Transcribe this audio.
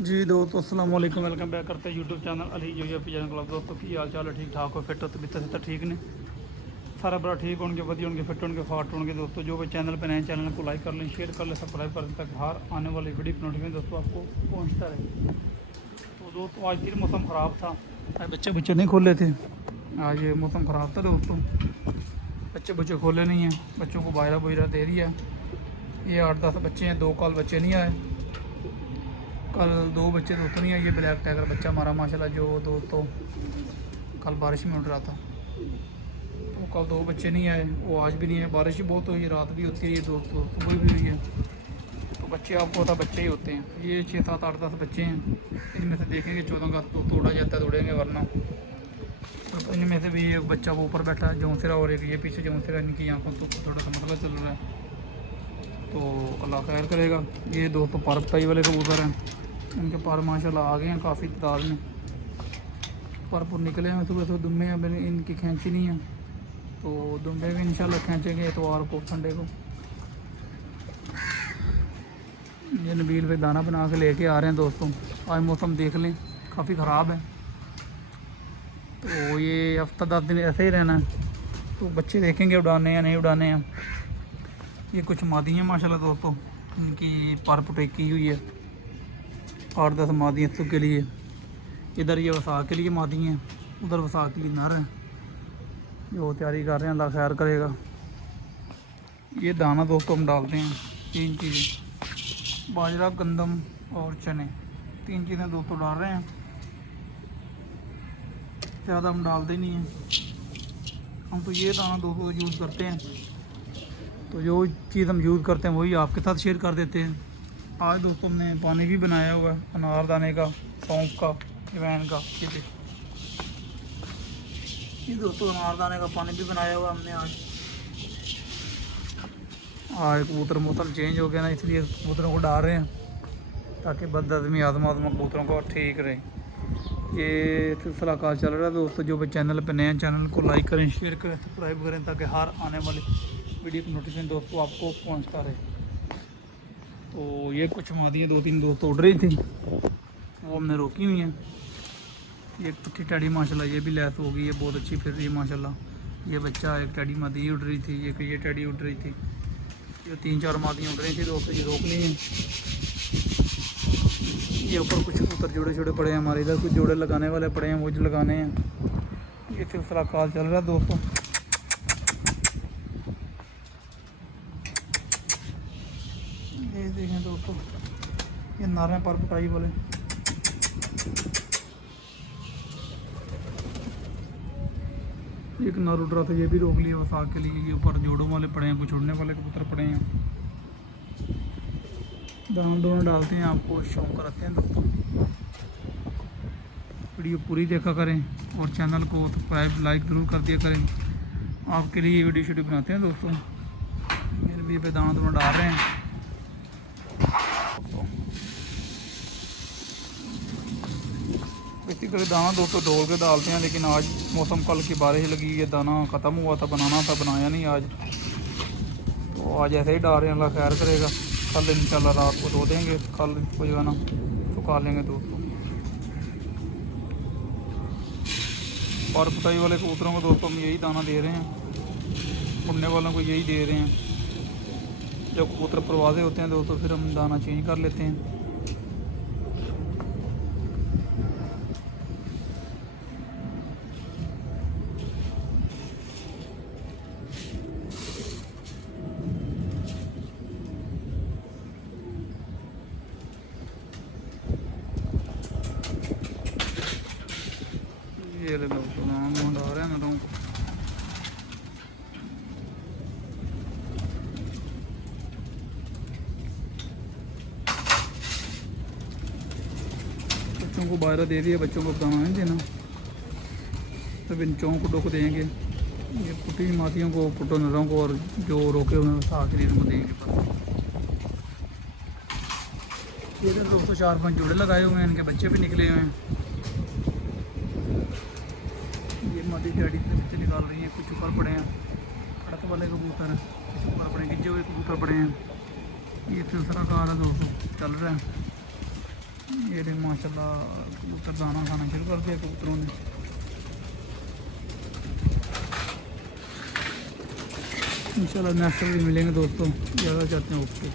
जी दोस्तों अस्सलाम वालेकुम, वेलकम बैक करते हैं यूट्यूब चैनल अली जो चैनल क्लब। दोस्तों की हाल चाल है? ठीक ठाक हो, फिट हो, तबीयत से ठीक ने सारा बड़ा ठीक होंगे, वधिया होंगे, फिट होंगे, फाट होंगे। दोस्तों जो भी चैनल पर नए चैनल को लाइक कर लें, शेयर कर लें, सब्सक्राइब कर लें ताकि हर आने वाली वीडियो की नोटिफिकेशन दोस्तों आपको पहुँचता रहे। तो दोस्तों आज फिर मौसम ख़राब था, आज बच्चे बच्चे नहीं खोले थे। आज ये मौसम ख़राब था दोस्तों, बच्चे बच्चे खोले नहीं हैं, बच्चों को बायरा बुरा दे रही है। ये 8-10 बच्चे हैं, 2 कल बच्चे नहीं आए, कल 2 बच्चे दोस्तों नहीं आए। ये ब्लैक टाइगर बच्चा हमारा माशाल्लाह जो दोस्तों कल बारिश में उड़ रहा था, तो कल 2 बच्चे नहीं आए, वो आज भी नहीं है। बारिश ही बहुत हुई, रात भी होती है, ये दोस्तों सुबह भी हुई है। तो बच्चे आपको पता बच्चे ही होते हैं। ये 6, 7, 8, 10 बच्चे हैं, इनमें से देखेंगे 14 का तो तोड़ा जाता है, तोड़ेंगे वरना। तो इनमें से भी एक बच्चा वो ऊपर बैठा है जौनसिरा, और एक ये पीछे जौनसिरा, इनकी आँखों तो थोड़ा सा मसला चल रहा है, तो अल्लाह खैर करेगा। ये दोस्तों परपटाई वाले कबूतर हैं, इनके पर माशाल्लाह आ गए हैं काफ़ी तादाद में, पर निकले हैं सुबह सुबह। दुम्बे हैं, इनकी खींची नहीं है, तो दुम्बे भी इंशाल्लाह खींचेंगे एतवार को, संडे को। ये नबील पे दाना बना के लेके आ रहे हैं दोस्तों। आज मौसम देख लें काफ़ी ख़राब है, तो ये हफ्ता 10 दिन ऐसे ही रहना है। तो बच्चे देखेंगे उड़ाने या नहीं उड़ाने हैं। ये कुछ मादी हैं माशाल्लाह दोस्तों, इनकी पर पुटाई की हुई है, 8-10 मादी हैं के लिए। इधर ये वसा के लिए मादी हैं, उधर वसा के लिए नर हैं, जो तैयारी कर रहे हैं, अल्लाह खैर करेगा। ये दाना दोस्तों हम डालते हैं 3 चीज़ें, बाजरा, गंदम और चने, 3 चीज़ें दोस्तों डाल रहे हैं। ज़्यादा हम डालते नहीं हैं, हम तो ये दाना दोस्तों यूज़ करते हैं। तो जो चीज़ हम यूज़ करते हैं वही आपके साथ शेयर कर देते हैं। आज दोस्तों हमने पानी भी बनाया हुआ है, अनारदाने का, सौंफ का, अजवाइन का। ये दोस्तों अनारदाने का पानी भी बनाया हुआ हमने आज। कबूतर मौसम चेंज हो गया ना, इसलिए कबूतरों को डाल रहे हैं ताकि बदअज़मी आज़मा कबूतरों को ठीक रहे। ये सिलसिला कार चल रहा है दोस्तों। जो भी चैनल पे नए हैं, चैनल को लाइक करें, शेयर करें, सब्सक्राइब करें ताकि हर आने वाली वीडियो की नोटिफिकेशन दोस्तों आपको पहुंचता रहे। तो ये कुछ मादियाँ 2-3 दोस्तों उड़ रही थी, वो हमने रोकी हुई हैं। ये पट्टी टैडी माशाल्लाह ये भी लैस हो गई है, बहुत अच्छी फिर रही है माशाल्लाह। ये बच्चा एक टैडी मादी उड़ रही थी, ये टैडी उड़ रही थी, ये 3-4 मादियाँ उड़ रही थी दोस्तों, ये रोक ली हैं। ये ऊपर कुछ कबूतर जोड़े छोड़े पड़े हैं हमारे इधर, कुछ जोड़े लगाने वाले पड़े हैं, वो जो लगाने हैं। ये सिलसिला काल चल रहा है दोस्तों। ये देखें दोस्तों, ये नारे पर पटाई वाले, एक नर उड़ रहा था, ये भी रोक लिया वसा के लिए। ये ऊपर जोड़ों वाले पड़े हैं, कुछ उड़ने वाले कबूतर पड़े हैं। दाना डालते हैं, आपको शौक रखते हैं दोस्तों। वीडियो पूरी देखा करें और चैनल को सब्सक्राइब लाइक ज़रूर कर दिया करें, आपके लिए ये वीडियो शूडियो बनाते हैं दोस्तों। मेरे भी पे दाना डाल रहे हैं। इसी तरह दाना दोस्तों ढोल के डालते हैं, लेकिन आज मौसम कल की बारिश लगी है, दाना ख़त्म हुआ था, बनाना था, बनाया नहीं आज, तो आज ऐसे ही डाल रहे हैं। अल्लाह खैर करेगा, कल इंशाल्लाह रात को धो देंगे, कल इसको जो है ना सुखा लेंगे दोस्तों। और पटाई वाले कबूतरों को दोस्तों हम यही दाना दे रहे हैं, उड़ने वालों को यही दे रहे हैं। जब कबूतर परवाज़े होते हैं दोस्तों फिर हम दाना चेंज कर लेते हैं। ये ले लो दाना डाल रहे हैं ना, बच्चों को बायरा दे दिया, बच्चों को दाना नहीं देना, तब इन चौं को देंगे। ये पुटी मातियों को, पुटो नरों को, और जो रोके उन्हें साथ ही उनको देंगे। ये तो दोस्तों 4-5 जोड़े लगाए हुए हैं, इनके बच्चे भी निकले हुए हैं। ये मादी टैडी से बच्चे निकाल रही हैं, कुछ ऊपर पड़े हैं, खड़क वाले कबूतर, कुछ ऊपर पड़े, गिज्जे हुए कबूतर पड़े हैं। ये सिलसिला कार है दोस्तों, चल रहा है। ये देख माशाल्लाह कबूतर दाना खाना शुरू कर दिया कबूतरों ने। इंशाल्लाह नेक्स्ट भी मिलेंगे दोस्तों, ज़्यादा चाहते हैं ओके।